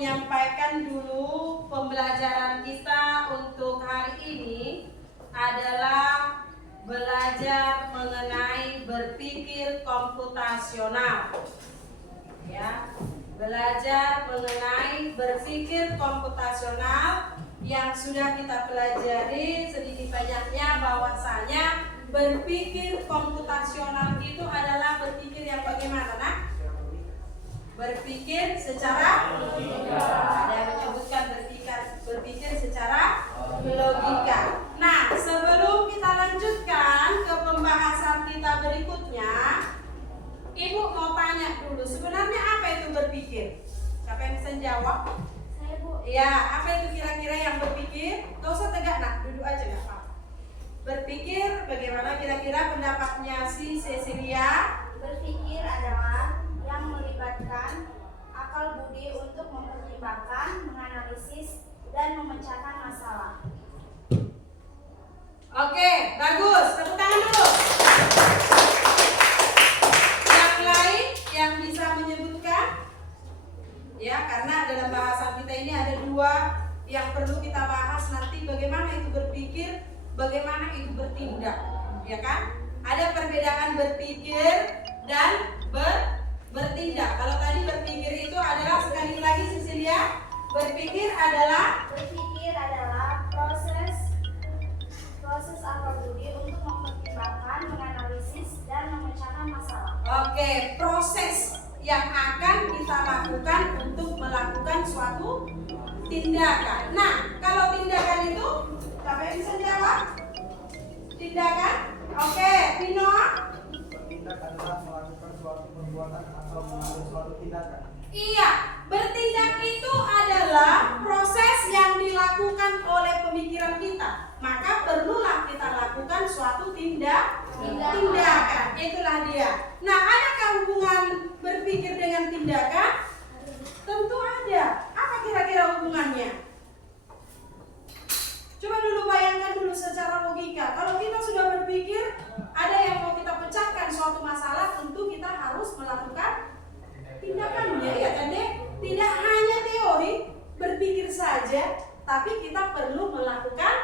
menyampaikan dulu pembelajaran kita untuk hari ini adalah belajar mengenai berpikir komputasional. Ya, belajar mengenai berpikir komputasional yang sudah kita pelajari sedikit banyaknya bahwasanya berpikir komputasional itu adalah berpikir yang bagaimana, nak? Berpikir secara logika. Ada yang menyebutkan berpikir secara logika. Nah, sebelum kita lanjutkan ke pembahasan kita berikutnya, Ibu mau tanya dulu, sebenarnya apa itu berpikir? Siapa yang bisa jawab? Saya, Bu. Ya, apa itu kira-kira yang berpikir? Gak usah tegak, nak, duduk aja nggak apa-apa. Berpikir, bagaimana kira-kira pendapatnya si Cecilia? Berpikir adalah yang melibatkan akal budi untuk mempertimbangkan, menganalisis, dan memecahkan masalah. Oke, bagus. Tepuk tangan dulu. Yang lain yang bisa menyebutkan? Ya, karena dalam bahasa kita ini ada dua yang perlu kita bahas nanti, bagaimana itu berpikir, bagaimana itu bertindak, ya kan? Ada perbedaan berpikir dan bertindak. Kalau tadi berpikir itu adalah, sekali lagi Cecilia, berpikir adalah proses akal budi untuk mempertimbangkan, menganalisis, dan memecahkan masalah. Oke, proses yang akan kita lakukan untuk melakukan suatu tindakan. Nah, kalau tindakan itu, siapa yang bisa jawab? Tindakan? Oke, Pino? Bertindak adalah melakukan suatu perbuatan atau mengambil suatu tindakan. Iya, bertindak itu adalah proses yang dilakukan oleh pemikiran kita. Maka perlulah kita lakukan suatu tindakan. Itulah dia. Nah, adakah hubungan berpikir dengan tindakan? Tentu ada. Apa kira-kira hubungannya? Coba dulu bayangkan dulu secara logika. Kalau kita sudah berpikir, ada yang mau kita pecahkan suatu masalah, tentu kita harus melakukan tindakannya, ya kan deh? Tidak hanya teori berpikir saja, tapi kita perlu melakukan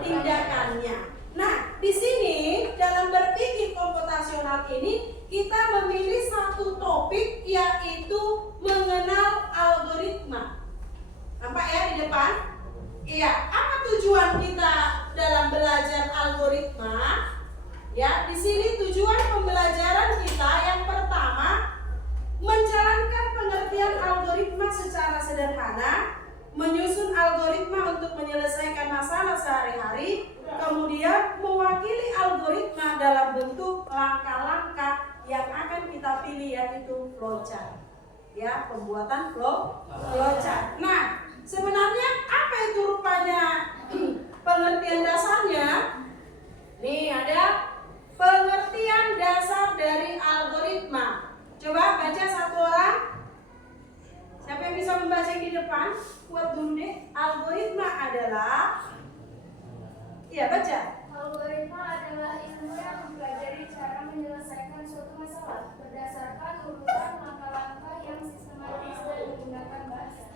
tindakannya. Nah, di sini dalam berpikir komputasional ini kita memilih satu topik, yaitu mengenal algoritma. Nampak ya di depan? Iya, apa tujuan kita dalam belajar algoritma? Ya, di sini tujuan pembelajaran kita yang pertama, menjalankan pengertian algoritma secara sederhana, menyusun algoritma untuk menyelesaikan masalah sehari-hari, kemudian mewakili algoritma dalam bentuk langkah-langkah yang akan kita pilih, yaitu flowchart. Ya, pembuatan flowchart. Nah, sebenarnya apa itu rupanya pengertian dasarnya? Nih ada pengertian dasar dari algoritma. Coba baca satu orang. Siapa yang bisa membaca yang di depan? Kuat dulu deh. Algoritma adalah, iya baca. Algoritma adalah ilmu yang mempelajari cara menyelesaikan suatu masalah berdasarkan urutan langkah-langkah yang sistematis dan menggunakan bahasa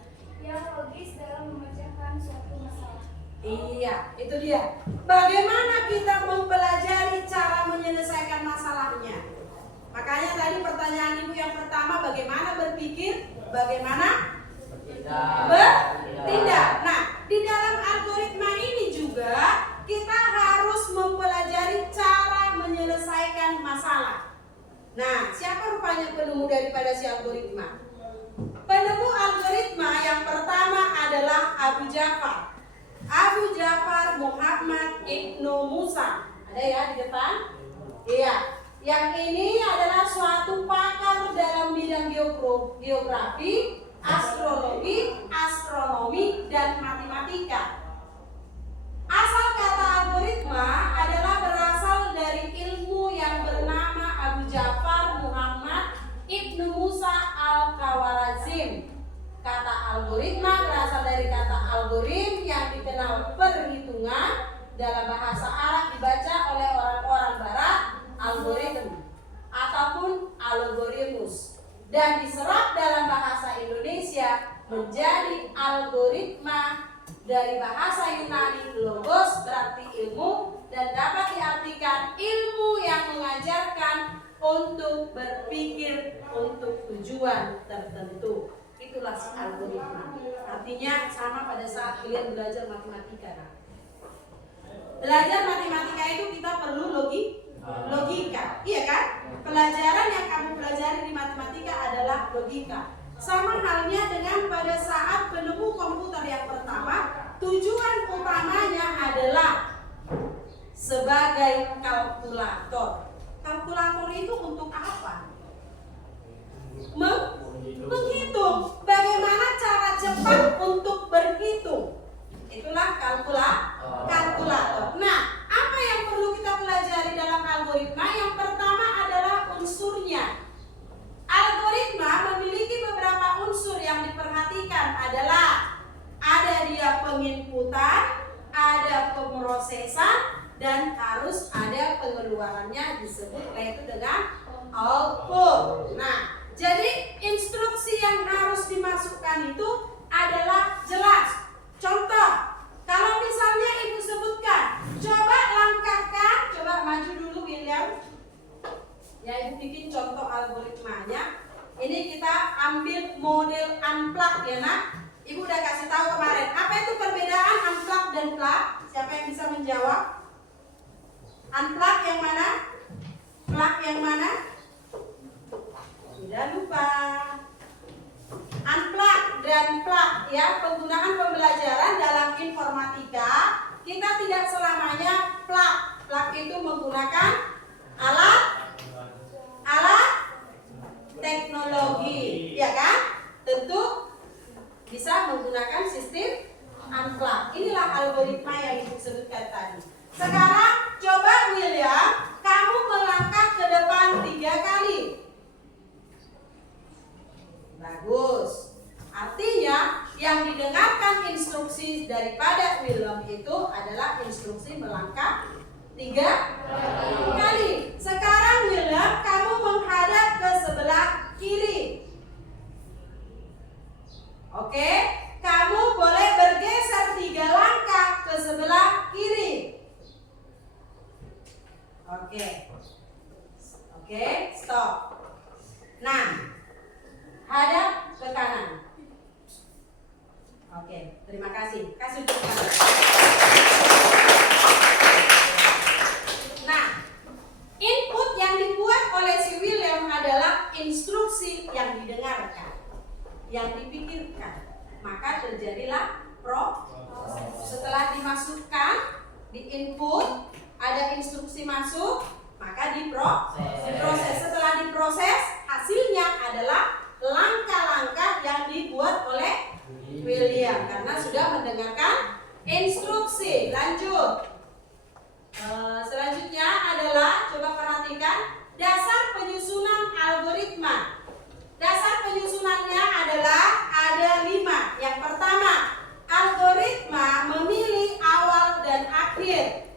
yang logis dalam memecahkan suatu masalah. Iya, itu dia. Bagaimana kita mempelajari cara menyelesaikan masalahnya? Makanya tadi pertanyaan ibu yang pertama, bagaimana berpikir, bagaimana bertindak. Nah, di dalam algoritma ini juga kita harus mempelajari cara menyelesaikan masalah. Nah, siapa rupanya penemu daripada si algoritma? Penemu algoritma yang pertama adalah Abu Ja'far. Abu Ja'far Muhammad Ibnu Musa. Ada ya di depan? Iya. Yang ini adalah suatu pakar dalam bidang geografi, astrologi, astronomi, dan matematika. Asal kata algoritma adalah berasal dari ilmu yang bernama Abu Ja'far Muhammad Ibnu Musa Al-Khawarizmi. Kata algoritma berasal dari kata algorim yang dikenal perhitungan, dalam bahasa Arab dibaca oleh orang-orang barat algoritma ataupun algoritmus, dan diserap dalam bahasa Indonesia menjadi algoritma dari bahasa Yunani logos berarti ilmu dan dapat diartikan ilmu yang mengajarkan untuk berpikir untuk tujuan tertentu. Itulah si algoritma. Artinya sama pada saat kalian belajar matematika. Belajar matematika itu kita perlu logika, iya kan? Pelajaran yang kamu pelajari di matematika adalah logika. Sama halnya dengan pada saat penemu komputer yang pertama, tujuan utamanya adalah sebagai kalkulator. Kalkulator itu untuk apa? Menghitung. Bagaimana cara cepat untuk berhitung? Itulah kalkulator. Nah, apa yang perlu kita pelajari dalam algoritma? Yang pertama adalah unsurnya. Algoritma memiliki beberapa unsur yang diperhatikan adalah ada dia penginputan, ada pemrosesan, dan harus ada pengeluarannya disebut yaitu dengan output. Nah, jadi instruksi yang harus dimasukkan itu adalah jelas. Contoh, kalau misalnya ibu sebutkan, coba langkahkan, coba maju dulu William. Ya, ibu bikin contoh algoritmanya. Ini kita ambil model unplug ya nak. Ibu udah kasih tahu kemarin. Apa itu perbedaan unplug dan plug? Siapa yang bisa menjawab? Unplug yang mana? Plug yang mana? Sudah lupa. Unplug dan plug ya, penggunaan pembelajaran dalam informatika kita tidak selamanya plug. Plug itu menggunakan alat teknologi, ya kan? Tentu bisa menggunakan sistem unplug. Inilah algoritma yang ibu sebutkan tadi. Sekarang coba William, kamu melangkah ke depan 3 kali. Bagus. Artinya yang didengarkan instruksi daripada William itu adalah instruksi melangkah 3 kali. Sekarang William, kamu menghadap ke sebelah kiri. Oke, kamu boleh bergeser 3 langkah ke sebelah kiri. Oke, stop. Nah, hadap ke kanan. Oke, terima kasih. Kasih tepuk tangan. Nah, input yang dibuat oleh si William adalah instruksi yang didengarkan, yang dipikirkan. Maka terjadilah proses. Setelah dimasukkan, di input, ada instruksi masuk, maka diproses. Setelah diproses, hasilnya adalah langkah-langkah yang dibuat oleh William karena sudah mendengarkan instruksi. Lanjut. Selanjutnya adalah, coba perhatikan dasar penyusunan algoritma. Dasar penyusunannya adalah ada 5. Yang pertama, algoritma memilih awal dan akhir,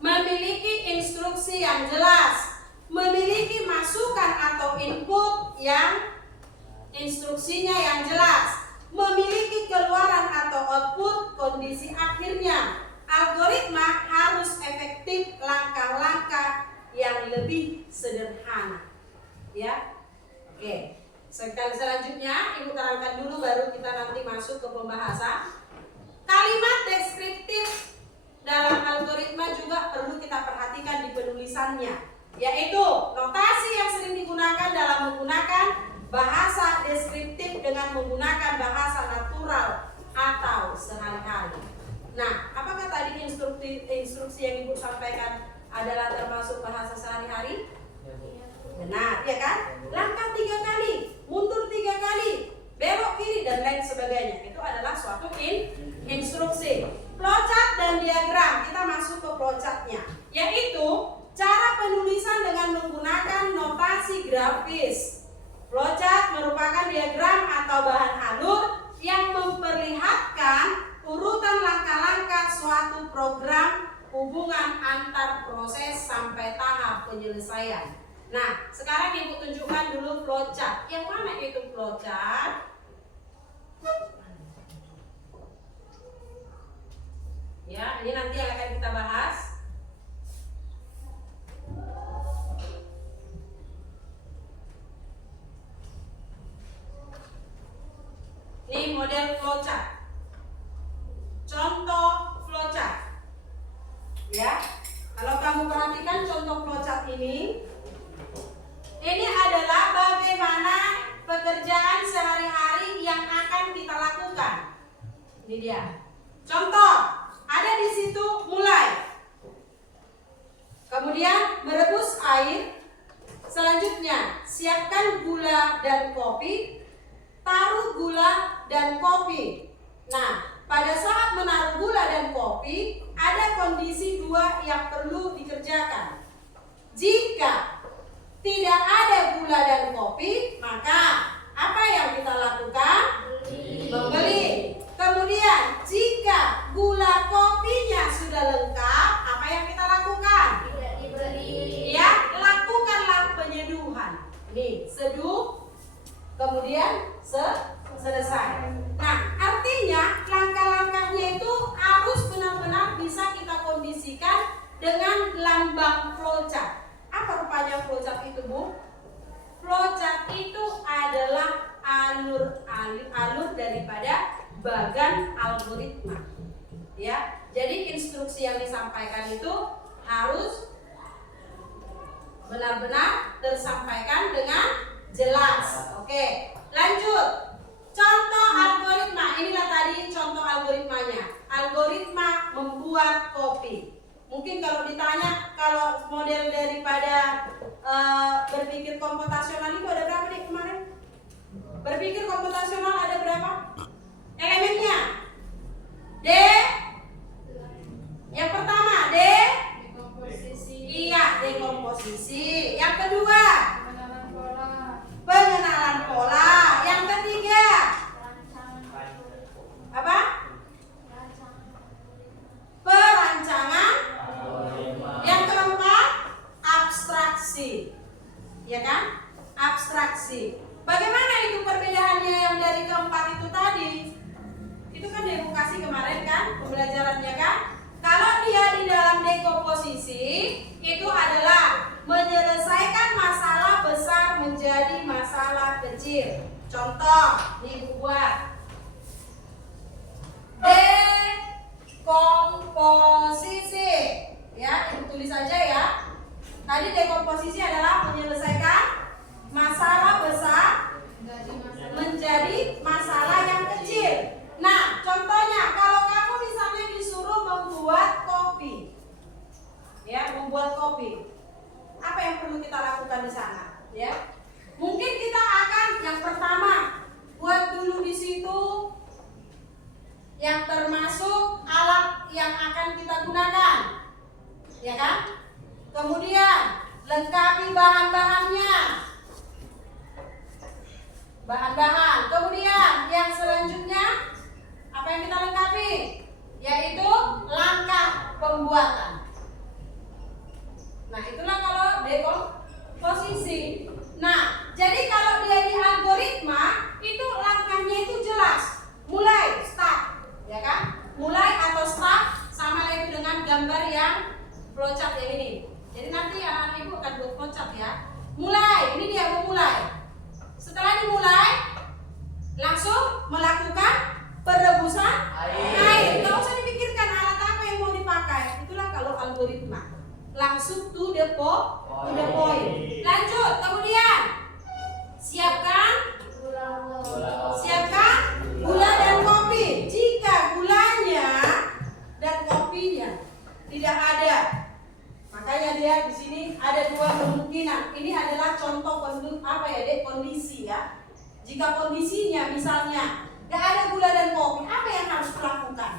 memiliki instruksi yang jelas, memiliki masukan atau input yang instruksinya yang jelas, memiliki keluaran atau output kondisi akhirnya. Algoritma harus efektif, langkah-langkah yang lebih sederhana. Ya, oke. Sekali selanjutnya, ibu terangkan dulu baru kita nanti masuk ke pembahasan. Kalimat deskriptif dalam algoritma juga perlu kita perhatikan di penulisannya, yaitu notasi yang sering digunakan dalam menggunakan bahasa deskriptif dengan menggunakan bahasa natural atau sehari-hari. Nah, apakah tadi instruksi yang ibu sampaikan adalah termasuk bahasa sehari-hari? Benar, ya kan? Langkah 3 kali, mundur 3 kali, belok kiri dan lain sebagainya. Itu adalah suatu instruksi. Flowchart dan diagram, kita masuk ke flowchartnya, yaitu cara penulisan dengan menggunakan notasi grafis. Flowchart merupakan diagram atau bahan alur yang memperlihatkan urutan langkah-langkah suatu program hubungan antar proses sampai tahap penyelesaian. Nah, sekarang ibu tunjukkan dulu flowchart. Yang mana itu flowchart? model flowchart. Contoh flowchart. Ya. Kalau kamu perhatikan contoh flowchart ini adalah bagaimana pekerjaan sehari-hari yang akan kita lakukan. Ini dia. Contoh, ada di situ mulai. Kemudian merebus air. Selanjutnya, siapkan gula dan kopi. Taruh gula dan kopi. Nah, pada saat menaruh gula dan kopi, ada kondisi dua yang perlu dikerjakan. Jika tidak ada gula dan kopi, maka apa yang kita lakukan? Membeli. Kemudian, jika gula kopinya sudah lengkap, apa yang kita lakukan? Tidak dibeli. Ya, lakukanlah penyeduhan. Nih, seduh, kemudian selesai. Nah, artinya langkah-langkahnya itu harus benar-benar bisa kita kondisikan dengan lambang flowchart. Apa rupanya flowchart itu, Bu? Flowchart itu adalah alur daripada bagan algoritma. Ya, jadi instruksi yang disampaikan itu harus benar-benar tersampaikan dengan jelas. Oke, lanjut. Contoh algoritma. Inilah tadi contoh algoritmanya. Algoritma membuat kopi. Mungkin kalau ditanya, kalau model daripada berpikir komputasional itu ada berapa nih kemarin? Berpikir komputasional ada berapa elemennya? D. Yang pertama D. Dekomposisi. Iya, dekomposisi. Yang kedua, Pengenalan pola. pengenalan pola. Yang ketiga, Rancangan. apa? Rancangan. Perancangan. Yang keempat, abstraksi. Ya kan? Abstraksi. Bagaimana itu perbedaannya yang dari keempat itu tadi? Itu kan edukasi kemarin kan, pembelajarannya kan? Kalau dia di dalam dekomposisi, itu adalah menyelesaikan masalah besar menjadi masalah kecil. Contoh, nih Bu buat. Dekomposisi. Ya, Ibu tulis saja ya. Tadi dekomposisi adalah menyelesaikan masalah besar menjadi masalah yang kecil. Nah, contohnya kalau kamu misalnya disuruh membuat kopi, ya, membuat kopi, apa yang perlu kita lakukan di sana? Ya, mungkin kita akan yang pertama buat dulu di situ yang termasuk alat yang akan kita gunakan, ya kan? Kemudian lengkapi bahan-bahannya. Bahan-bahan. Kemudian yang selanjutnya apa yang kita lengkapi? Yaitu langkah pembuatan. Nah, itulah kalau dekomposisi. Nah, jadi kalau dia di algoritma itu langkahnya itu jelas. Mulai, start, ya kan? Mulai atau start sama lagi dengan gambar yang flowchart yang ini. Jadi nanti anak-anak ibu akan buat flowchart ya. Mulai, ini dia mau mulai. Setelah dimulai, langsung melakukan perebusan air. Nggak usah dipikirkan alat apa yang mau dipakai. Itulah kalau algoritma. Langsung to the point. Lanjut, kemudian siapkan gula dan kopi. Jika gulanya dan kopinya tidak ada, makanya dia di sini ada dua kemungkinan. Ini adalah contoh kondisi ya. Jika kondisinya misalnya nggak ada gula dan kopi, apa yang harus kulakukan?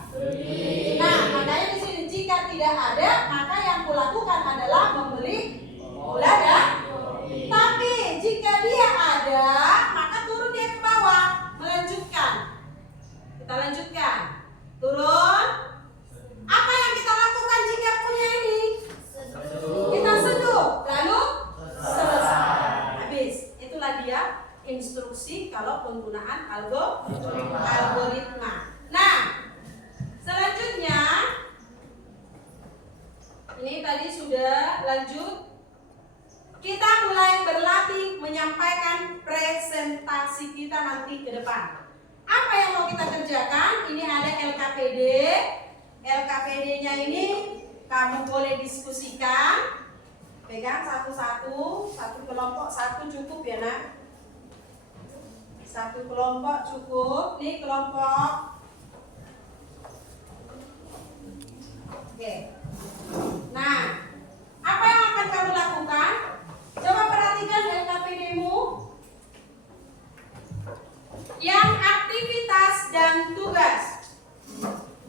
Nah, makanya di sini jika tidak ada, maka yang kulakukan adalah membeli gula dan kopi. Tapi jika dia ada, maka turun dia ke bawah, melanjutkan. Kita lanjutkan. Turun. Apa yang kita lakukan jika punya ini? Kita seduh, lalu selesai. Habis. Itulah dia instruksi kalau penggunaan algoritma. Nah, selanjutnya ini tadi sudah lanjut. Kita mulai berlatih menyampaikan presentasi kita nanti ke depan. Apa yang mau kita kerjakan? LKPD. LKPD-nya ini kamu boleh diskusikan. Pegang satu-satu, satu kelompok satu cukup ya nak. Satu kelompok cukup. Nih kelompok. Oke. Nah, apa yang akan kamu lakukan? Coba perhatikan LKPD-mu. Yang aktivitas dan tugas.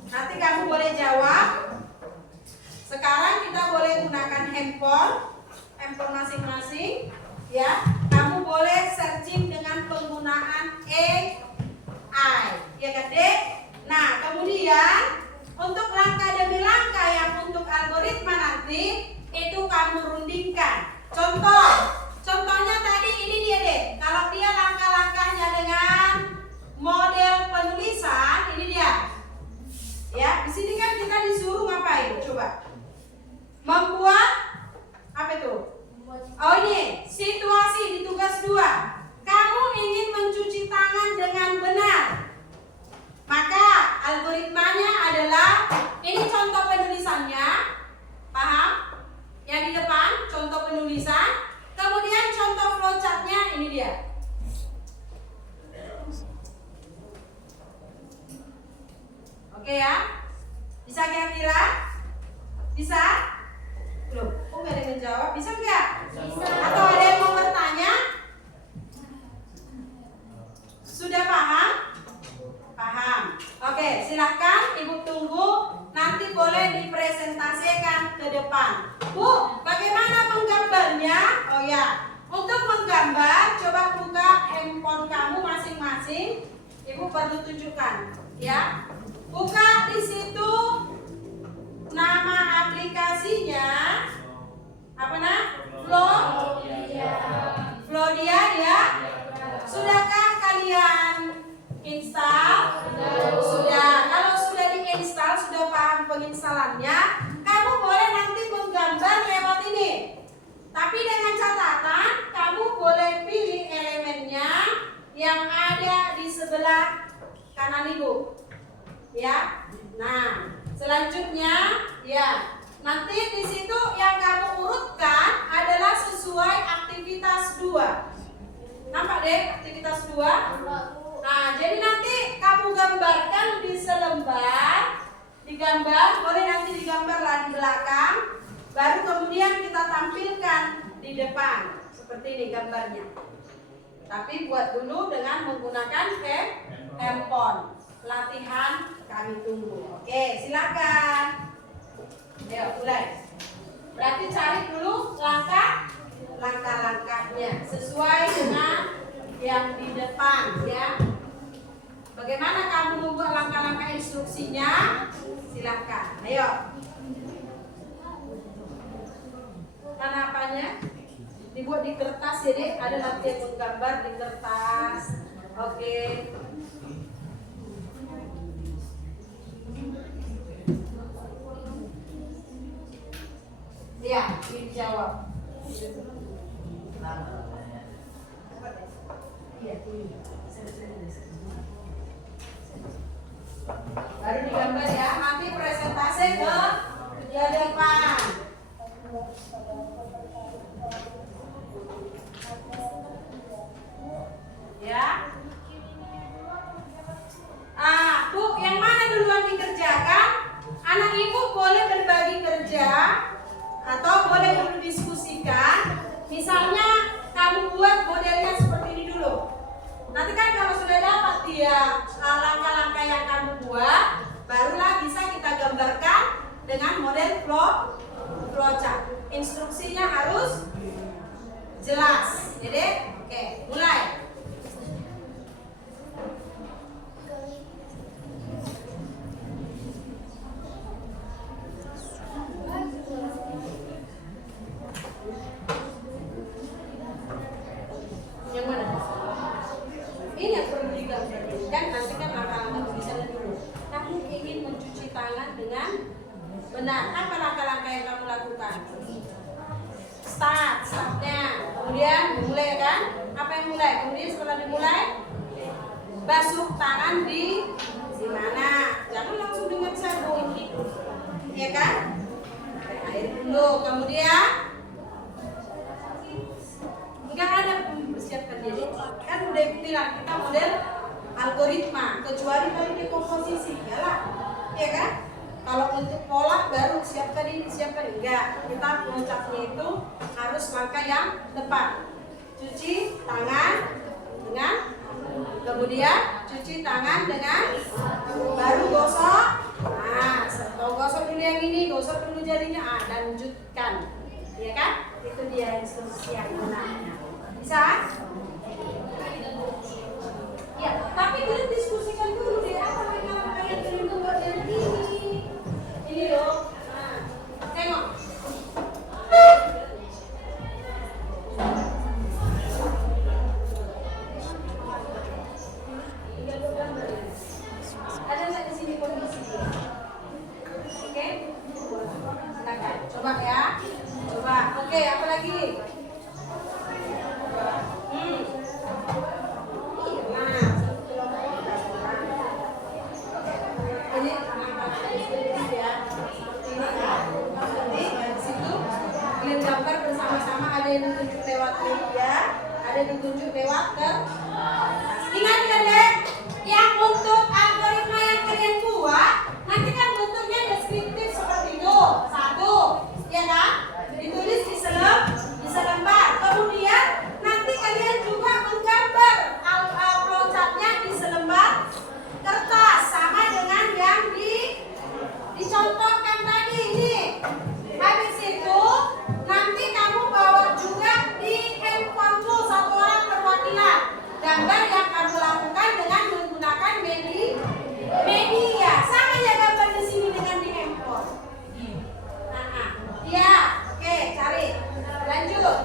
Nanti kamu boleh jawab. Sekarang kita boleh gunakan handphone masing-masing, ya. Kamu boleh searching dengan penggunaan AI, ya kan Dek? Nah, kemudian untuk langkah demi langkah yang untuk algoritma nanti itu kamu rundingkan. Contohnya tadi ini dia Dek. Kalau dia langkah-langkahnya dengan model penulisan, ini dia. Ya, di sini kan kita disuruh ngapain? Coba. Membuat apa itu? Oh ini, situasi di tugas 2. Kamu ingin mencuci tangan dengan benar. Maka algoritmanya adalah ini contoh penulisannya. Paham? Yang di depan contoh penulisan. Kemudian contoh flowchartnya ini dia. Oke ya? Bisa kira-kira? Bisa? Belum? Kok nggak ada yang menjawab? Bisa nggak? Bisa. Atau ada yang mau bertanya? Sudah paham? Paham. Oke, silahkan Ibu tunggu. Nanti boleh dipresentasikan ke depan. Bu, bagaimana menggambarnya? Oh ya, untuk menggambar coba buka handphone kamu masing-masing. Ibu perlu tunjukkan, ya. Buka di situ nama aplikasinya. Apa nah? Flodia ya. Sudahkah kalian install? Sudah. Kalau sudah diinstal, sudah paham penginstalannya, kamu boleh nanti menggambar lewat ini. Tapi dengan catatan, kamu boleh pilih elemennya yang ada di sebelah kanan Ibu. Ya. Nah, selanjutnya ya, nanti di situ yang kamu urutkan adalah sesuai aktivitas 2. Nampak deh aktivitas 2? Nah, jadi nanti kamu gambarkan di selembar, digambar, boleh nanti digambar lah di belakang, baru kemudian kita tampilkan di depan. Seperti ini gambarnya. Tapi buat dulu dengan menggunakan handphone. Latihan kami tunggu. Oke, silakan. Ayo mulai. Berarti cari dulu langkah-langkahnya sesuai dengan yang di depan ya. Bagaimana kamu membuat langkah-langkah instruksinya? Silakan. Ayo. Mana apanya? Dibuat di kertas jadi ada nanti yang menggambar di kertas. Oke. Ya, dijawab. Baru digambar ya, nanti presentasi ke depan. Ya. Bu, yang mana duluan dikerjakan? Anak ibu boleh berbagi kerja atau boleh dulu diskusikan. Misalnya kamu buat modelnya seperti ini dulu. Nanti kan kalau sudah dapat dia langkah-langkah yang kamu buat, barulah bisa kita gambarkan dengan model flowchart. Instruksinya harus jelas. Jadi, oke, mulai. Yang mana? Ini yang perlu digambarkan. Nanti kan langkah-langkah tulisannya dulu. Kamu ingin mencuci tangan dengan benar. Apa langkah-langkah yang kamu lakukan? Startnya. Kemudian mulai kan? Apa yang mulai? Kemudian setelah dimulai, basuh tangan di mana? Jangan langsung kita mengucapnya itu harus langkah yang tepat. Cuci tangan dengan, kemudian cuci tangan dengan, baru gosok. Nah, gosok dulu yang ini, gosok dulu jarinya, lanjutkan, ya kan? Itu dia instruksi yang benarnya. Bisa? Ya, tapi kalian diskusikan dulu deh apa yang kalian buat dari ini. Ini loh. Nah, tengok. Ada nggak di sini kondisi? Oke, silakan. Coba ya. Coba. Oke, apa lagi? Gambar bersama-sama, ada yang ditunjuk lewat media, ada yang ditunjuk lewat kertas. Ingat ya dek, yang untuk algoritma yang kalian buat, nanti kan bentuknya deskriptif seperti itu, satu, ya kan? Ditulis di selembar. Kemudian nanti kalian juga menggambar flowchartnya di selembar kertas, sama dengan yang dicontohkan tadi ini. Habis itu nanti kamu bawa juga di handphonemu, satu orang perwakilan gambar yang kamu lakukan dengan menggunakan media. Sama ya gambar di sini dengan di handphone. Ya, oke, cari. Lanjut.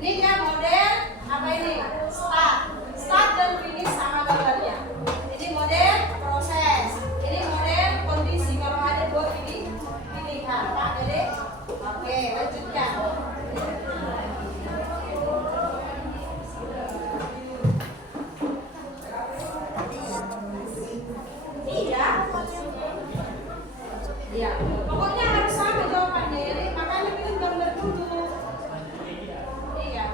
Ini dia model apa ini? Start dan finish sama gambarnya. Ini model proses. Ini model kondisi. Kalau ada dua pilihan, Pak, jadi oke, lanjutkan. Iya, pokoknya harus sama jawabannya ya, makanya kita gambar dulu. Iya.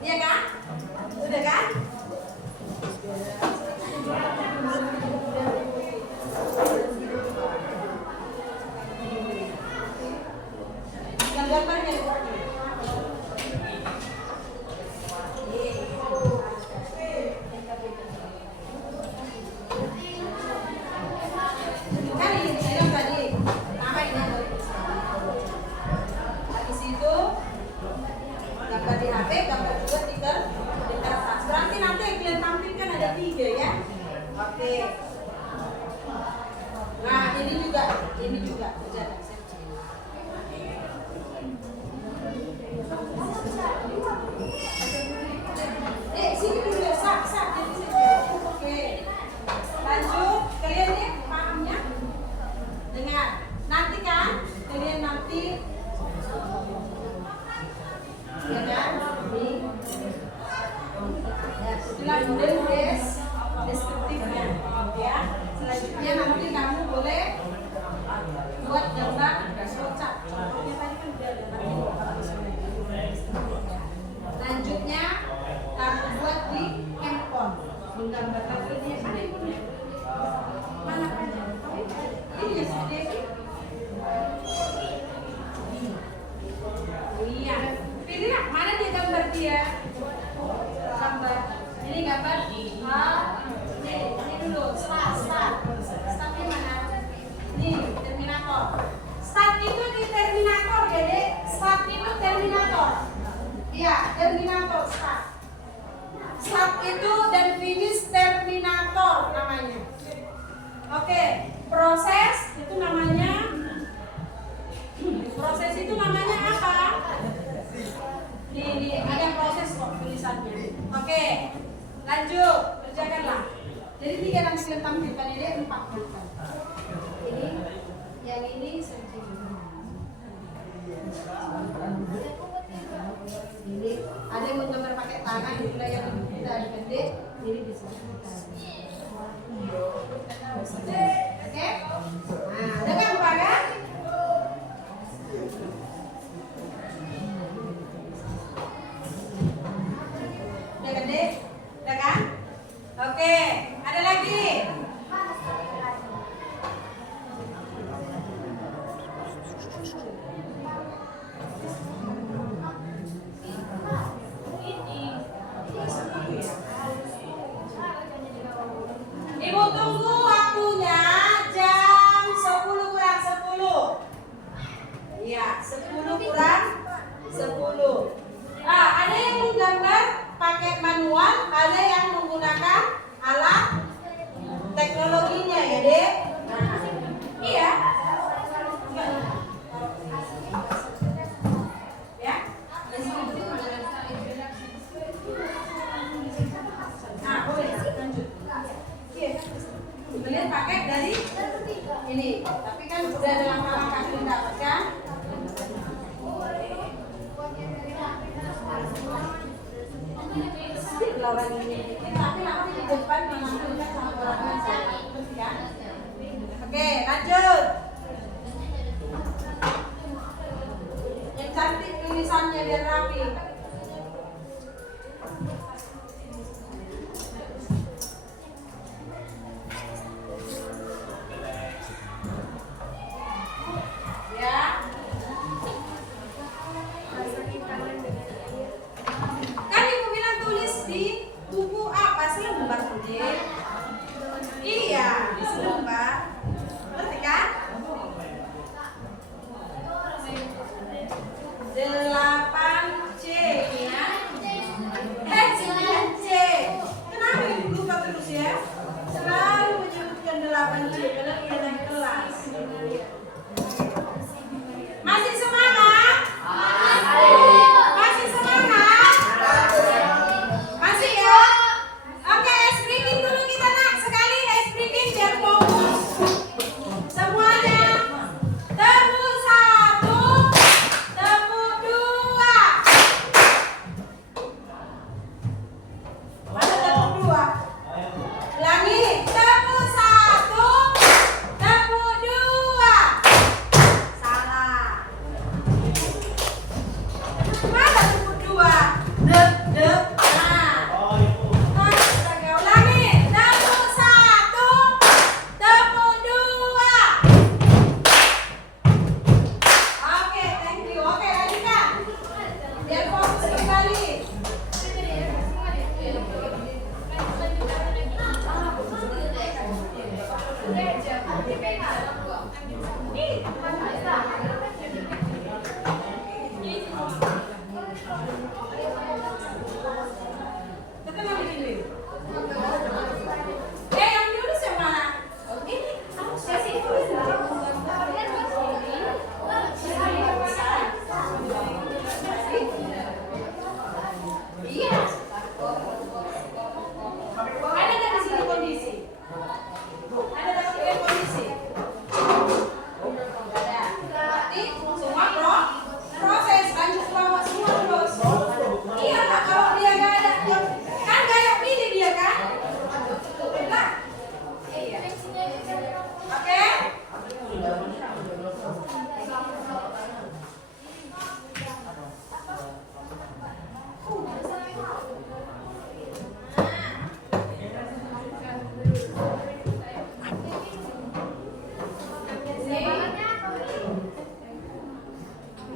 Iya kan? Udah kan? Gambarnya kan ini disiram tadi. Apa ini? Habis itu gambar di HP, gambar juga di kertas. Berarti nanti yang kalian tampilkan ada 3 ya. Oke. Nah, ini juga kerjaan eksepsi. Sini dulu ya, sak jadi sini. Oke. Lanjut, kalian nih pahamnya? Dengar. Nanti kan kalian nanti ya kan? Ini ya, itulah model deskriptifnya ya. Selanjutnya nanti kamu boleh buat gambar flowchart. Contohnya tadi kan udah ada lanjutnya kamu buat di handphone, menggambarkan ini ada ini mana aja ini ya si Devi. Iya, pilih mana dia gambar dia. Gambar. Ini gambar. Ini dulu. Startnya mana? Nih, Terminator. Start itu di Terminator, jadi start itu Terminator. Iya, Terminator start. Start itu dan finish Terminator namanya. Oke, proses itu namanya. Proses itu namanya apa? Ini ada proses kok tulisannya. Oke, lanjut, kerjakanlah. Jadi 3 nanti kalian tampilkan, ini 4 bukan. Ini, yang ini sedikit. tapi kan udah ada langkah-langkah yang didapatkan. Orang ini, tapi nanti di depan mengampilkan sama orang ya. Oke, lanjut. Yang cantik tulisannya biar rapi. Ya. Kan ibu bilang tulis di buku apa selembar tulis? Iya, selembar. Ngerti kan? 8C ya. 9C. Kenapa ibu lupa terus ya? Selalu menyebutkan 8C karena dia naik kelas. Masih semangat? Masih semangat? Masih ya? Oke, ice breaking dulu kita nak. Sekali ice breaking biar fokus. Semuanya. Temu 1, temu 2. Mana temu 2? Ulangi. Temu 1, temu 2. Salah. Mana temu 2? Dek. Nah. Ulangi. Temu 1, temu 2. Oke, thank you. Oke, lanjutkan. Biar fokus kembali. Kita mau begini. Yang nulis yang mana? Ini harus kasih tulis. Iya. Ada nggak di sini kondisi? Ada dapat kondisi? Ada. Berarti semua proses lanjut ke bawah semua terus. Iya Kak, kalau dia nggak ada kan kayak pilih dia kan? Nah. Iya. Oke?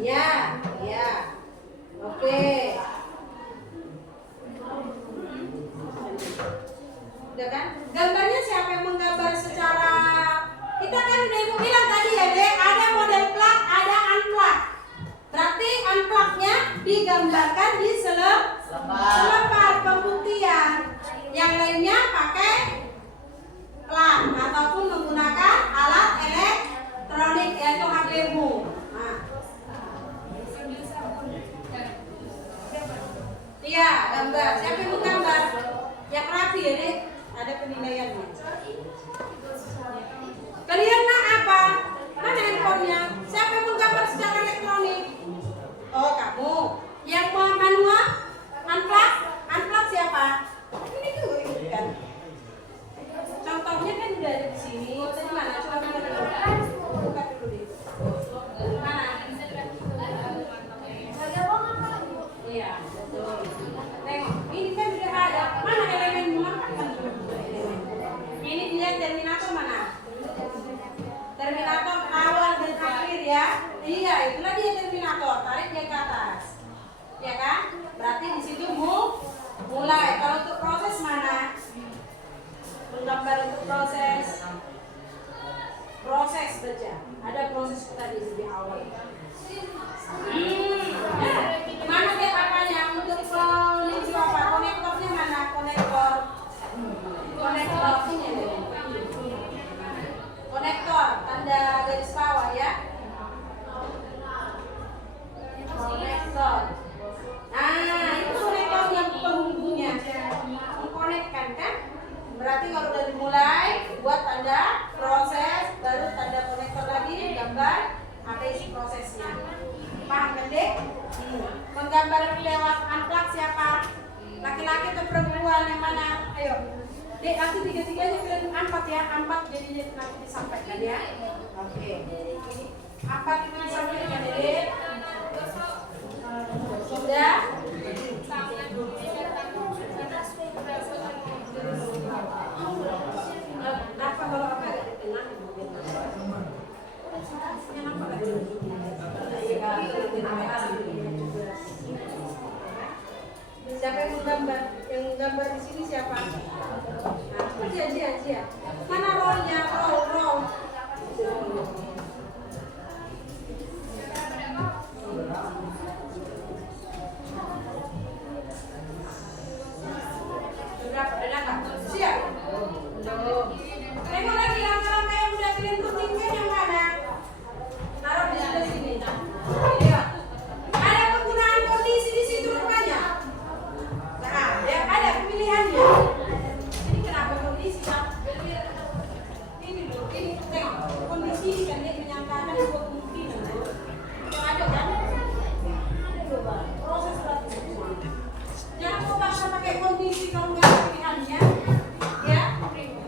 Ya. Oke. Udah kan? Gambarnya siapa yang menggambar secara kita kan udah ibu bilang tadi ya deh, ada model plak, ada unplak. Berarti unplaknya digambarkan di selembar pembuktian. Yang lainnya pakai plak ataupun menggunakan alat elektronik yaitu HP-mu. Nah. Iya, gambar. Siapa yang menggambar? Yang rapi ya deh, ada penilaiannya. Kalian nak apa? Mana handphonenya? Siapa yang menggambar secara elektronik? Oh, kamu. Yang mau manual? Unplug? Unplug siapa? Ini juga ini kan. Contohnya kan udah ada di sini. Tadi mana? Coba buka dulu. Buka dulu deh. Mana? Iya, betul. Tengok, ini kan udah ada. Mana elemen menggunakan? Ini dilihat terminator mana? Terminator awal dan akhir ya. Iya, itulah dia terminator. Tarik dia ke atas. Ya kan? Berarti di situ mulai. Kalau untuk proses mana? Menggambar untuk proses baca. Ada proses tadi di awal. Mana dia apanya? Untuk menuju apa? Konektornya mana? Konektor ini ada. Konektor tanda garis bawah ya. Konektor. Nah, itu konektor yang penghubungnya. Mengkonekkan kan? Berarti kalau udah dimulai buat tanda proses baru tanda konektor. menggambar lewat amplak siapa? Laki-laki atau perempuan yang mana? Ayo. Dek, aku tiga-tiganya bilang 4 ya, 4 jadi nanti disampaikan ya. Oke. 4 itu disampaikan ya, Dek. Sudah? Apa kalau apa ada di tengah? Siapa yang menggambar? Yang menggambar di sini siapa? Nah, dia. Mana rollnya? Roll. Udah dapat? Siap? Tengok lagi langkah-langkah yang udah kalian rutinkan yang mana? Taruh di sebelah sini. Iya. Ada penggunaan kondisi di situ rupanya. Nah, ya ada pemilihannya. Ini kenapa kondisi kan? Ini dulu, ini tengok kondisi kan dia menyangkakan sebuah kemungkinan. Itu ada kan? Proses berarti semua. Jangan mau paksa pakai kondisi kalau nggak ada pilihannya. Ya? Apa itu?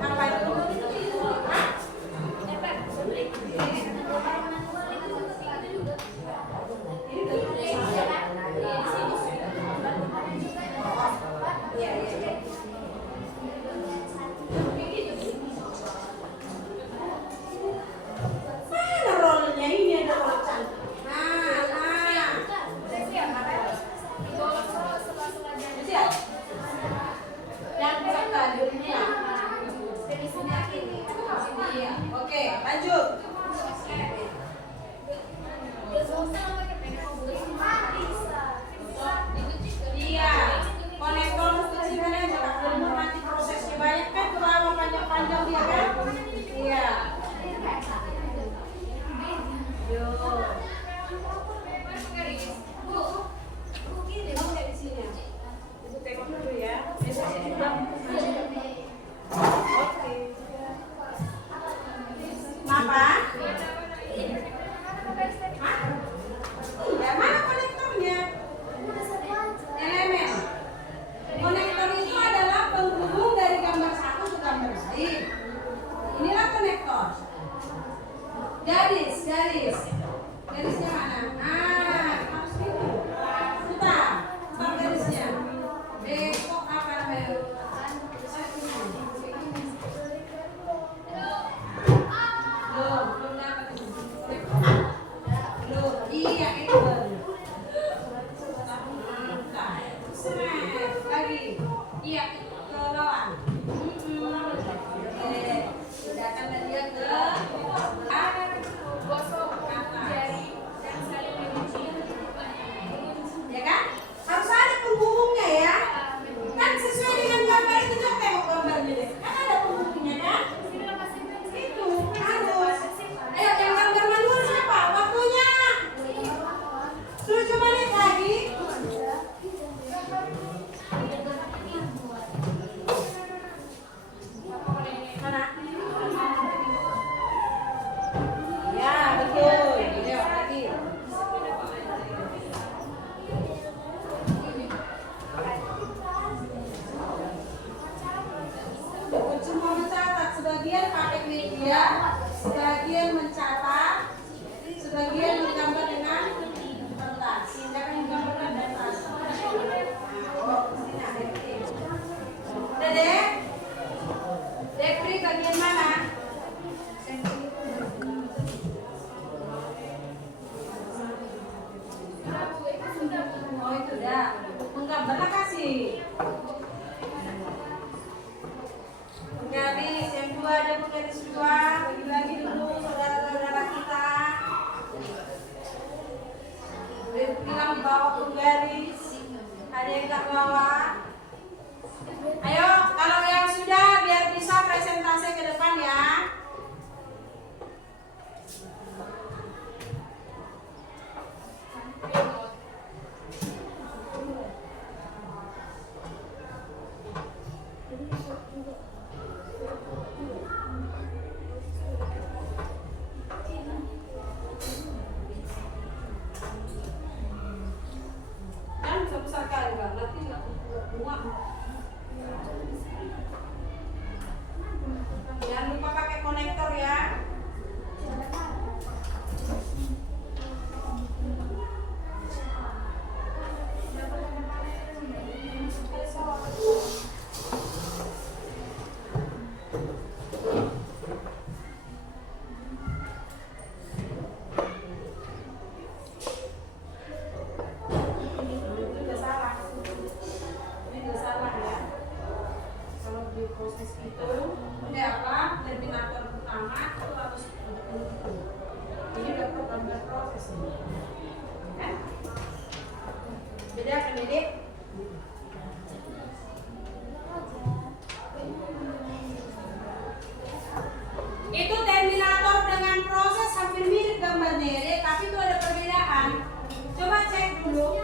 Hah? Mana rollnya? Ini ada roll cantik. Siap. Yang peserta dirinya. Iya. Oke, lanjut. Iya. Konektor mesti mana aja tak perlu nanti prosesnya banyak kan ke bawah panjang-panjang dia kan? Iya. Yo. Di sini. Ibu tengok dulu ya. Oke. Apa? Ya, mana konektornya? Elemen. Konektor itu adalah penghubung dari gambar satu ke gambar lain. Inilah konektor. Garis. Garisnya mana? Harus itu. Putar garisnya. Kok apa namanya? Belum dapat. Belum. Iya, itu baru. Lagi. Iya, ke bawah. Pindahkan dia ke Gosok jari dan saling mencuci. ya kan? Harus ada penghubungnya ya. Kan sesuai dengan gambar itu coba tengok gambarnya deh. Kan ada penghubungnya kan? Itu harus. Ayo yang gambar manual siapa? Waktunya. Suruh coba lihat lagi. Mana? Ya betul. Lihat lagi. Cuma mencatat, sebagian pakai media, sebagian mencatat, sebagian menggambar dengan kertas. Jangan menggambarkan kertas. Dedek, Depri bagian mana? Oh itu dah, menggambarnya kasih. Penggaris yang dua ada penggaris dua, bagi-bagi dulu saudara-saudara kita. Dek? Itu terminator dengan proses hampir mirip gambarnya, Dek, tapi itu ada perbedaan. Coba cek dulu.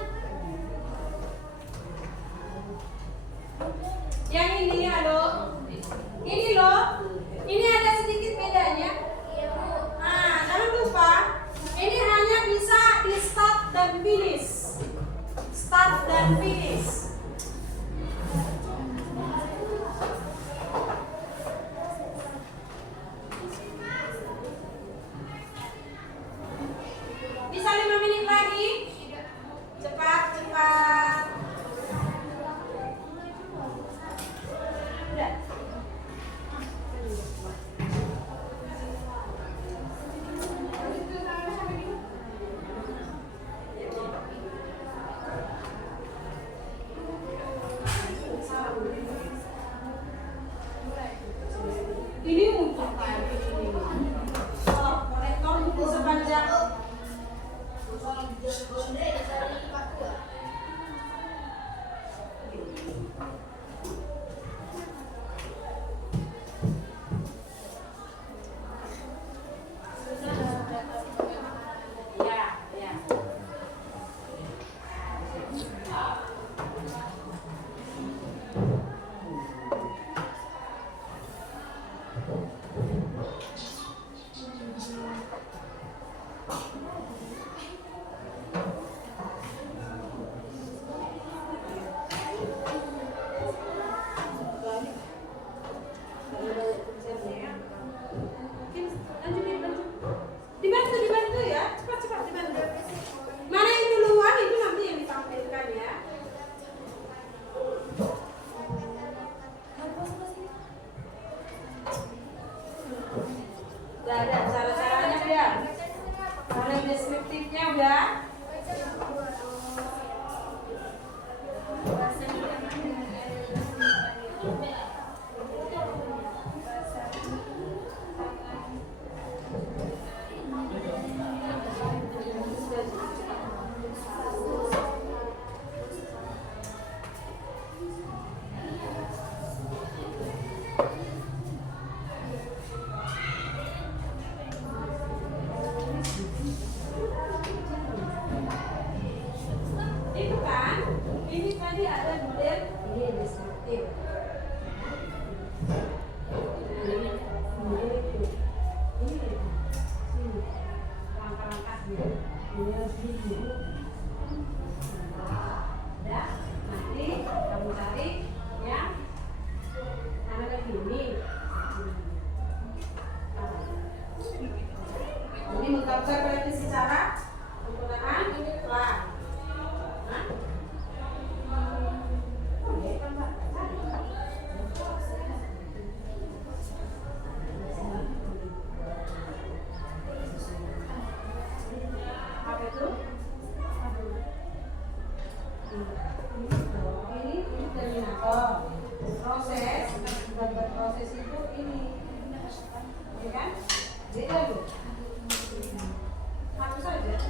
Yang ini halo. Ini loh. Ini ada sedikit bedanya. Nah, jangan lupa. Ini hanya bisa di start dan finish. Start dan finish. Bisa 5 menit lagi? Cepat, cepat. Udah. Ini untuk korektor buku sepanjang ya, ya. Dibantu ya, cepat dibantu. Mana yang duluan itu nanti yang ditampilkan ya. Udah ada cara-caranya udah. Cara deskriptifnya udah. Itu kan, ini tadi ada model ini deskriptif. Langkah-langkahnya ini lebih dulu. Nah, nanti kamu cari yang mana lagi ini. Ini menggambar berarti secara penggunaan pelan. Apa itu? Ini terminator. Proses, gambar proses itu ini, ya kan? Beda loh. Hapus saja.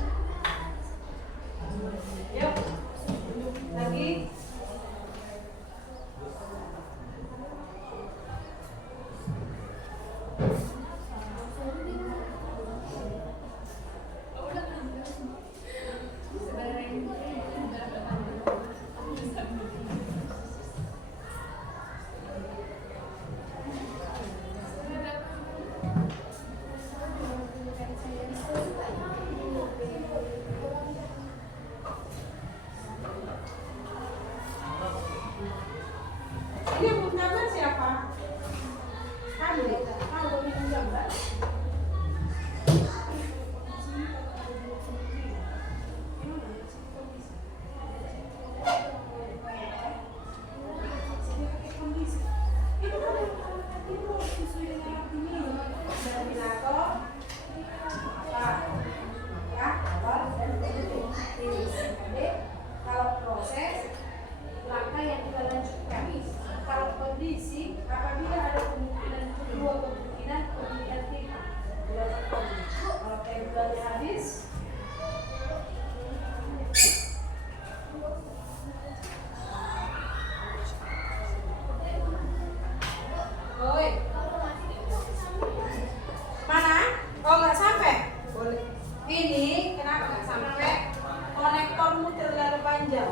Ini kenapa nggak sampai konektormu terlalu panjang?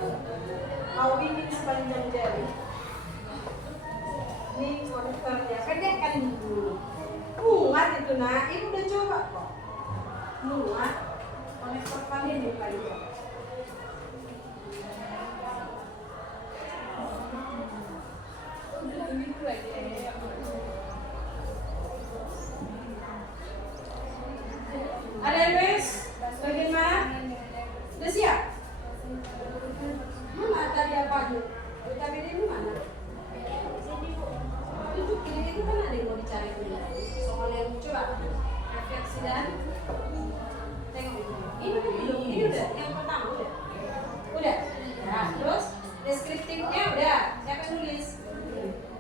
Kau bikin sepanjang jari. Ini konektornya pendekkan dulu. Muat itu nak, ibu udah coba kok. Muat konektor kalian yang panjang. Ada yang wes? Bagaimana? Sudah siap? Mana tadi apa aja? Tapi ini mana? Tunjuk ini itu kan ada yang mau dicari dulu. Soal yang coba refleksi dan tengok ini belum, ini udah yang pertama udah. Nah, terus deskriptifnya udah. Siapa yang nulis?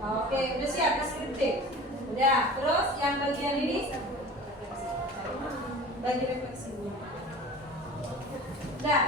Oke, udah siap deskriptif. Udah. Terus yang bagian ini bagi refleksi. Udah.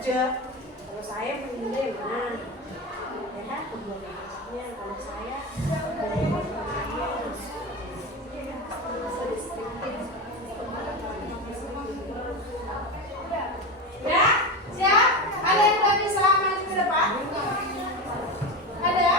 Kalau saya menilai mana? Ya, kebuatannya kalau saya ya, siap? Ada yang lagi sama ke depan? Ada?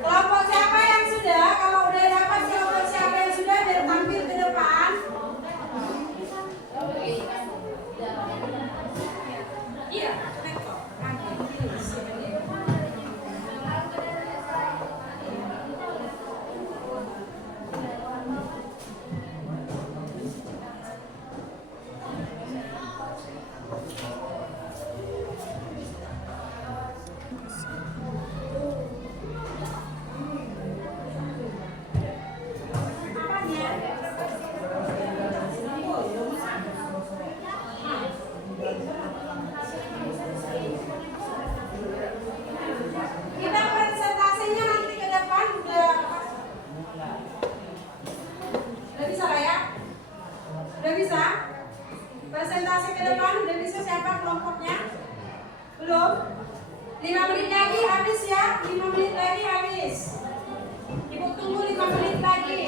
Kelompok siapa yang sudah? Kalau udah dapat kelompok siapa yang sudah biar tampil ke depan. Iya, kita presentasinya nanti ke depan udah bisa lah ya? Udah bisa? Presentasi ke depan udah bisa siapa kelompoknya? Belum? 5 menit lagi habis ya? 5 menit lagi habis. Ibu tunggu 5 menit lagi.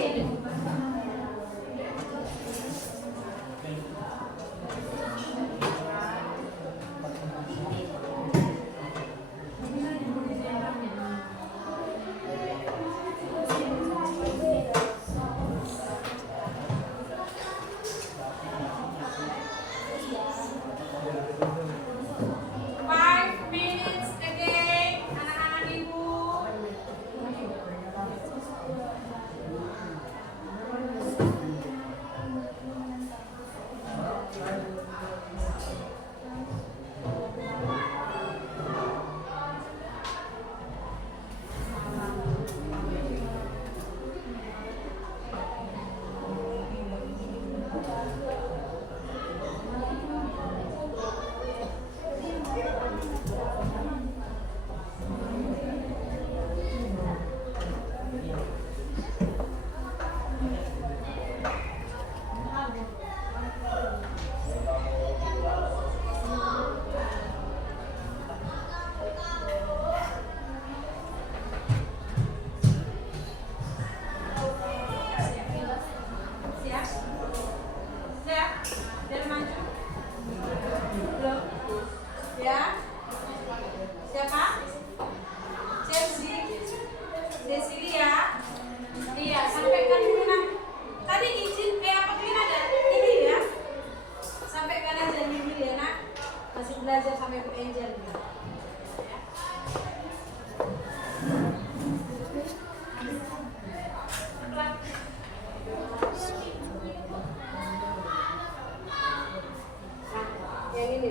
Belajar sampai Bu Angel. Yang ini.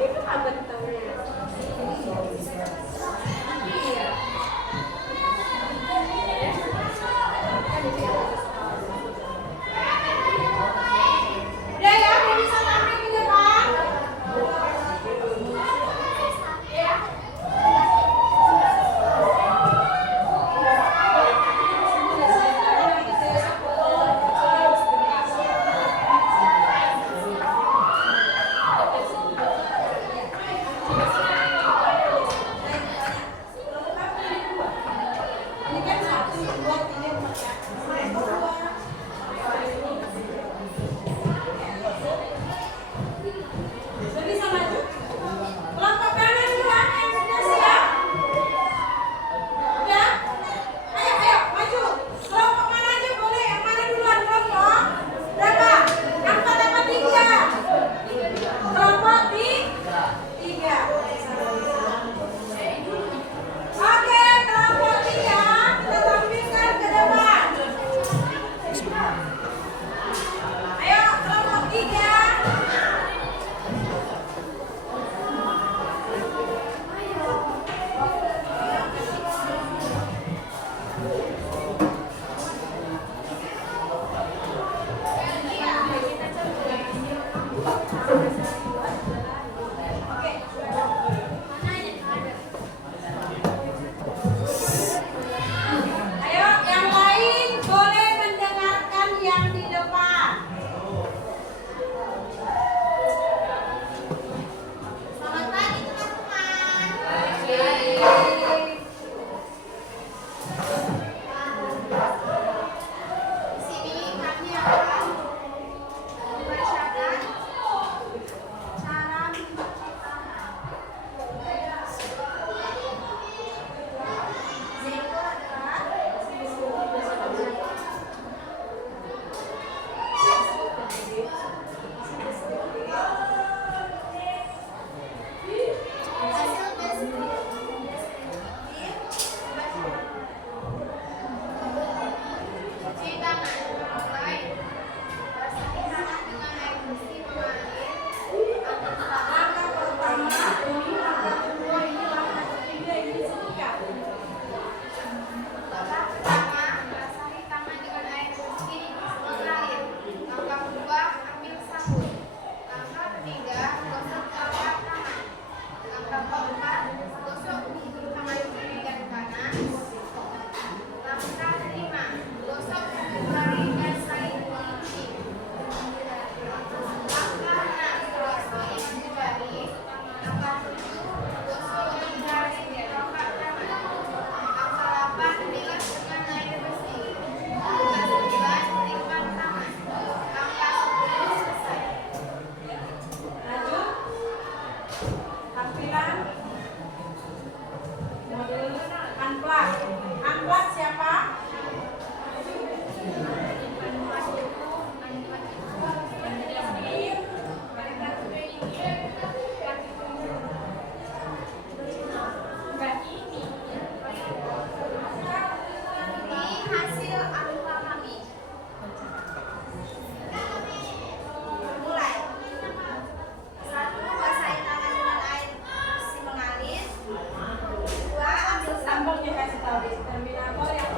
Itu apa bentuknya? Udah ya, mau bisa tampil di depan. Ini kan 1, 2, 3, 4 ya. Sudah bisa maju? Kelompok kanan dulu yang sudah siap. Udah? Ayo, ayo, maju. Kelompok mana aja boleh. Yang mana duluan kelompok? Berapa? Angka dapat 3. Kelompok 3. Oke, kelompok 3 kita tampilkan ke depan. Ayo, kelompok 3. Ayo, yang lain boleh mendengarkan yang di depan. Selamat pagi teman-teman. Pagi. Di sini kami akan membacakan cara mencuci tangan. Yaitu adalah hasil cuci tangan. Mulai basahi tangan dengan air bersih mengalir. Langkah pertama, ini langkah kedua, ini langkah ketiga, ini setrika. Langkah pertama, basahi tangan dengan air bersih mengalir. Langkah kedua, ambil sabun. Langkah ketiga, gosok telapak tangan. Langkah keempat, gosok ujung tangan kiri dan kanan. Langkah kelima, gosok ujung jari dan saling mengunci. Langkah 6, gosok ujung jari. Langkah 7, gosok ujung jari di telapak tangan. Langkah 8, bilas dengan air bersih. Langkah 9, lipat tangan. Langkah 10, selesai. Lanjut. Tampilan. Model unplug. Unplug siapa? Ini hasil angka kami. Mulai. 1, basahi tangan dengan air bersih mengalir. 2, ambil sabun. Sampelnya kasih tahu di terminator yang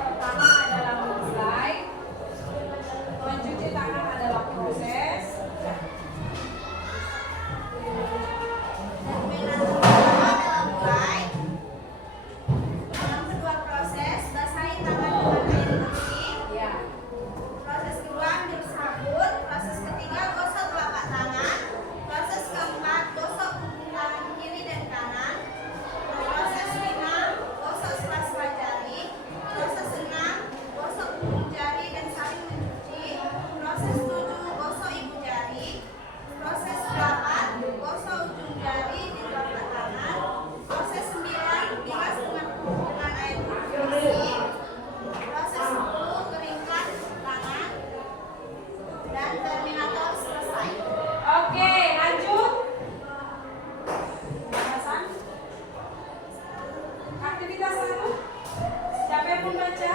membaca?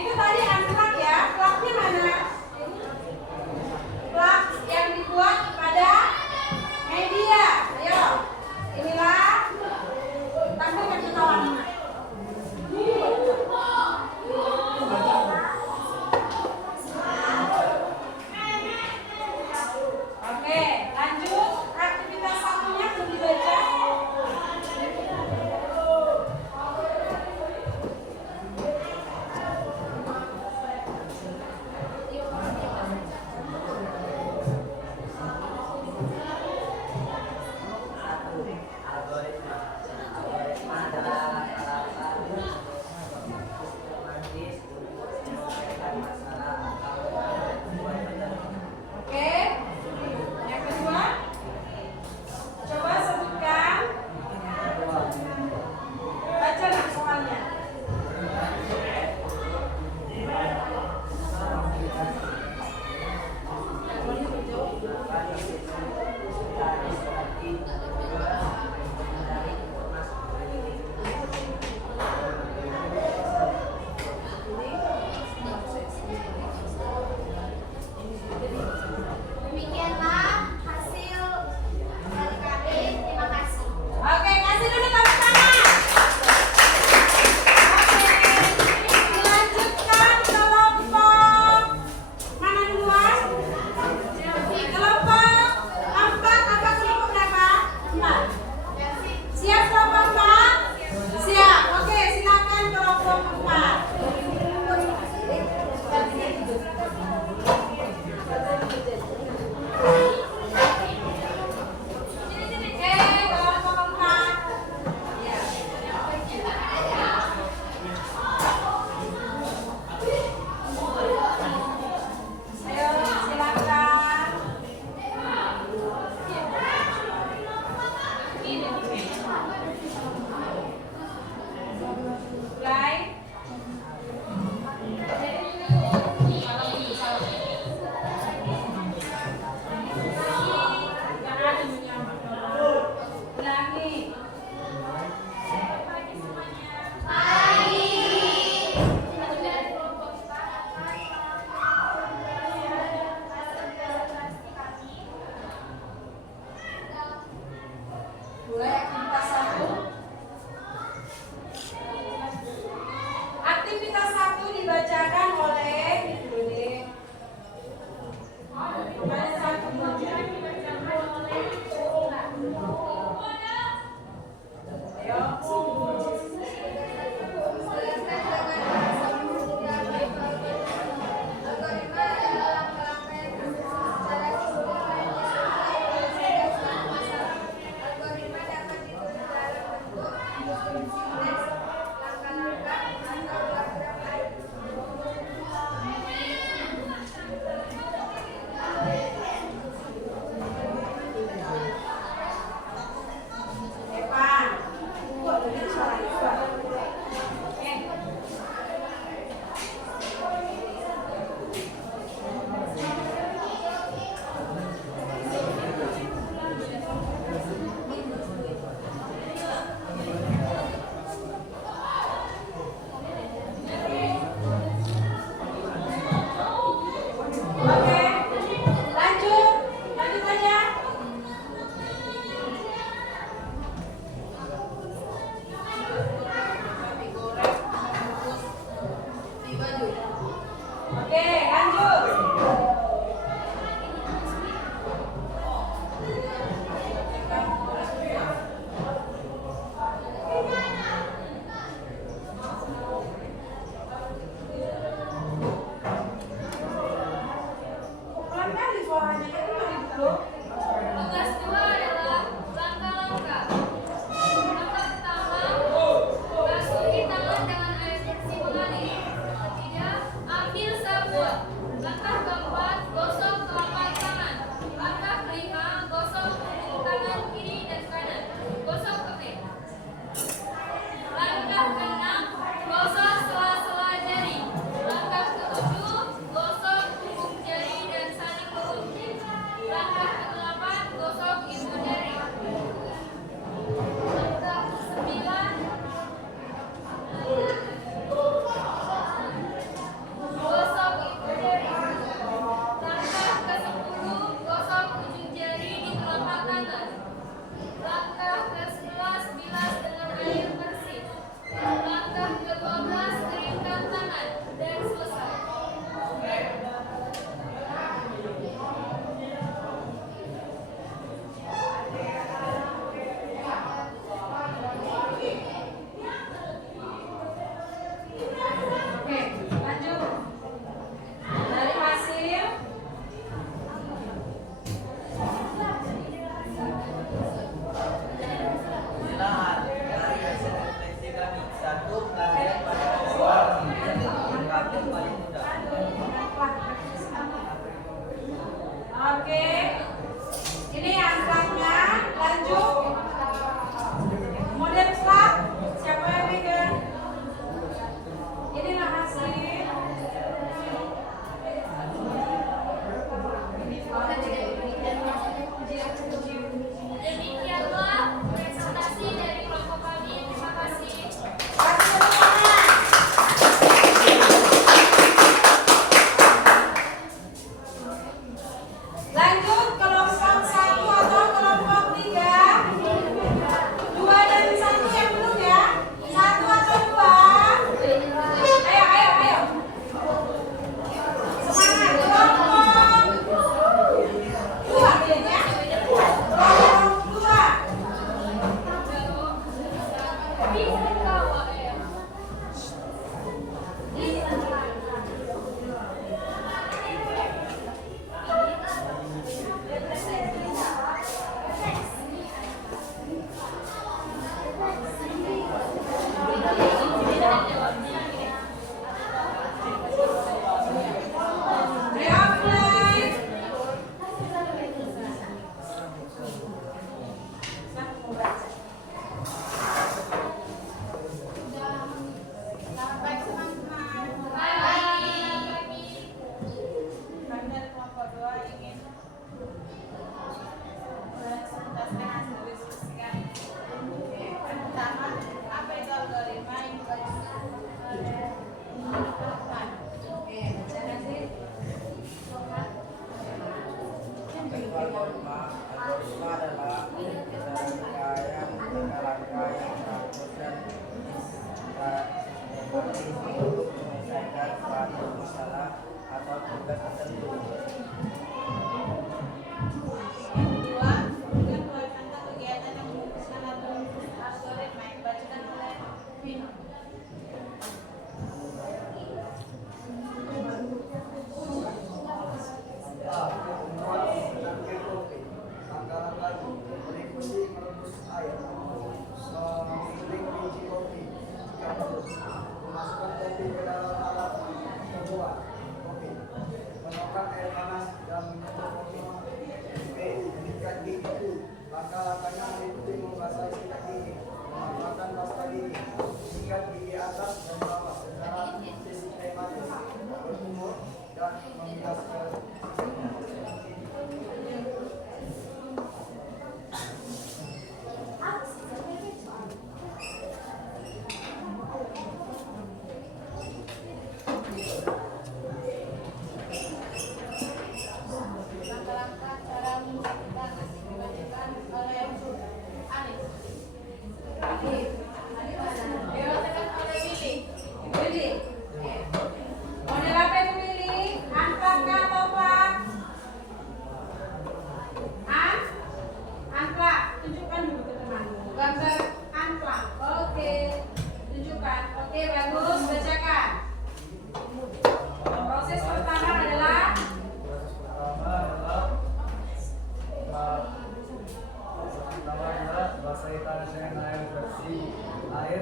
Itu tadi unplug ya. Plugnya mana? Plug yang dibuat pada media. Ayo. Inilah. Tampilkan kita warna. Oke, lanjut. Aktivitas satunya belum dibaca. Algoritma adalah langkah-langkah sistematis untuk menyelesaikan masalah atau membuat perjalanan. Oke. Yang kedua. Coba sebutkan. Baca nak soalnya. Demikianlah hasil adik-adik. Terima kasih. Oke, kasih dulu tepuk tangan. Oke, dilanjutkan kelompok mana duluan? Kelompok 4, apa kelompok berapa? 4. Siap kelompok 4? Siap. Oke, silakan kelompok 4. Oke, kelompok 4. Ayo, silakan. Mulai. Ulangi. Mulai aktivitas 1. Aktivitas 1 dibacakan oleh Ada 1 baca. Ayo. Algoritma adalah langkah-langkah yang disusun secara sistematis untuk menyelesaikan suatu masalah. Algoritma dapat ditulis dalam bentuk instruksi teks, langkah-langkah, atau graf-graf lain. Evan. Kok dengar suara Evan?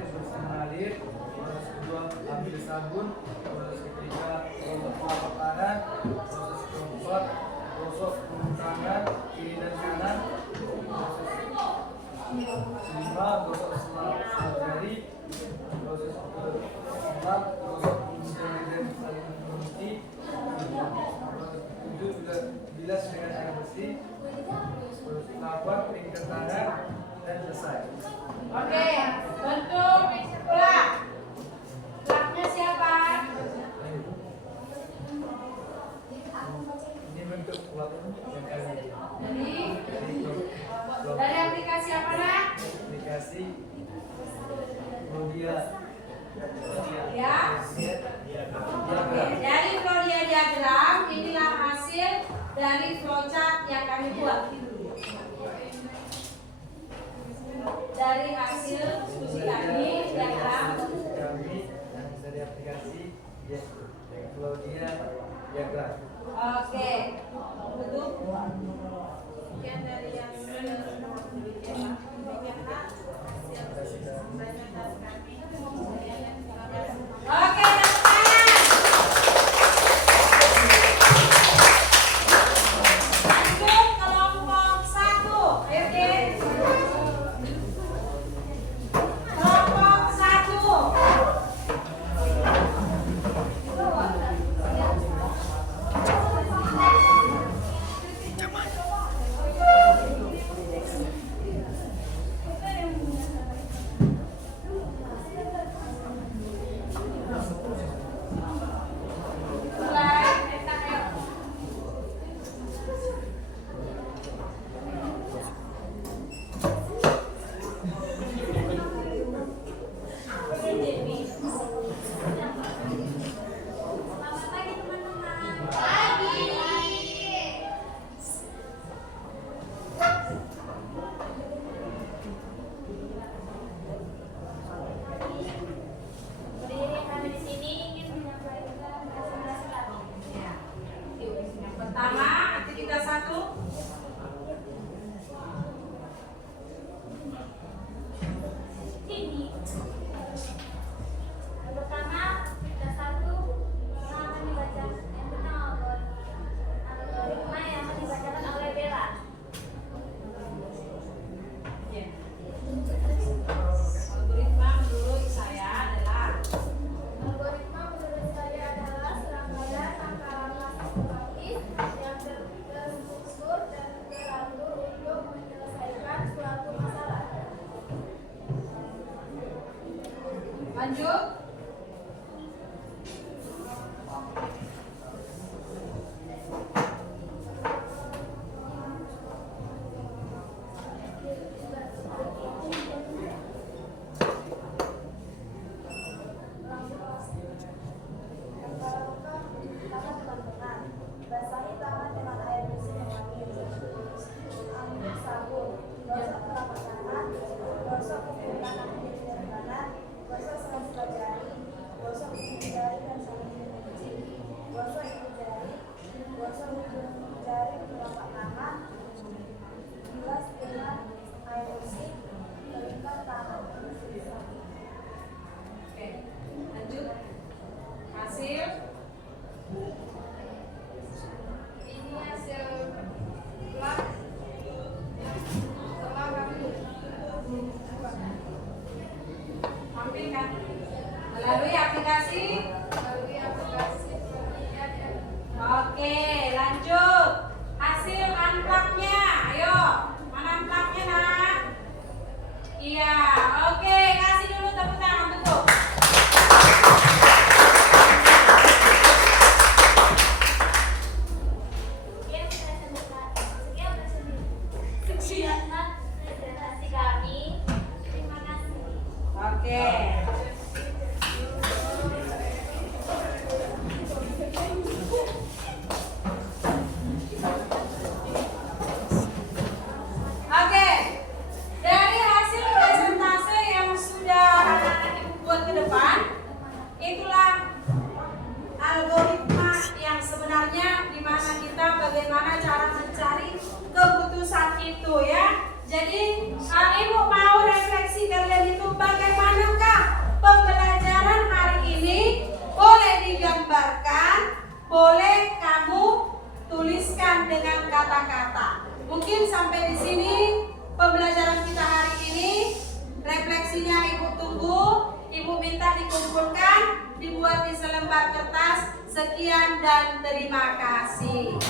proses mengalir, proses kedua ambil sabun, proses ketiga telapak tangan, proses keempat gosok tangan kiri dan kanan, proses kelima gosok selap jari, proses keempat gosok jari dan saling mengunci, proses tujuh juga bilas dengan air bersih, proses 8 ringkas tangan dan selesai. Oke, bentuk plak. Plaknya siapa? Ini bentuk plak yang kali Dari aplikasi apa nak? aplikasi Claudia Ya. Oke, dari Claudia diagram inilah hasil dari flowchart yang kami buat. Dari hasil diskusi kami diagram. kami yang bisa di aplikasi ya Claudia diagram. Oke, betul. Sekian dari yang demikian hasil presentasi kami. Oke, tepuk tangan. Lanjut kelompok 1. Ayo deh. Kelompok 1. Berdiri kami di sini ingin menyampaikan presentasi kami. Pertama, aktivitas 1. Ini yang pertama kita satu yang akan dibaca yang pertama algoritma yang akan dibacakan oleh Bella. Algoritma menurut saya adalah Algoritma menurut saya adalah serangkaian langkah-langkah sistematis yang terstruktur dan teratur untuk menyelesaikan suatu masalah. lanjut. Basahi tangan dengan air bersih mengalir. Ambil sabun, gosok telapak tangan, gosok kuku kanan kiri dan kanan, gosok selaput jari, gosok ujung jari dan saling mengunci, gosok ibu jari, gosok ujung jari telapak tangan, bilas dengan air bersih, keringkan tangan. Oke, lanjut. Hasil. Ini hasil plak setelah kami Tampilkan. Melalui aplikasi. Oke, lanjut. Hasil unplug-nya. Ayo, mana unplug-nya nak? Iya, oke. Kasih dulu tepuk tangan untuk. Sekian presentasi kami. Terima kasih. Oke. Oke. Dari hasil presentasi yang sudah anak-anak ibu buat ke depan, itulah algoritma yang sebenarnya di mana kita bagaimana cara mencari keputusan itu ya. Jadi ibu mau refleksi kalian itu bagaimanakah boleh kamu tuliskan dengan kata-kata. Mungkin sampai di sini pembelajaran kita hari ini. Refleksinya Ibu tunggu. Ibu minta dikumpulkan, dibuat di selembar kertas. Sekian dan terima kasih.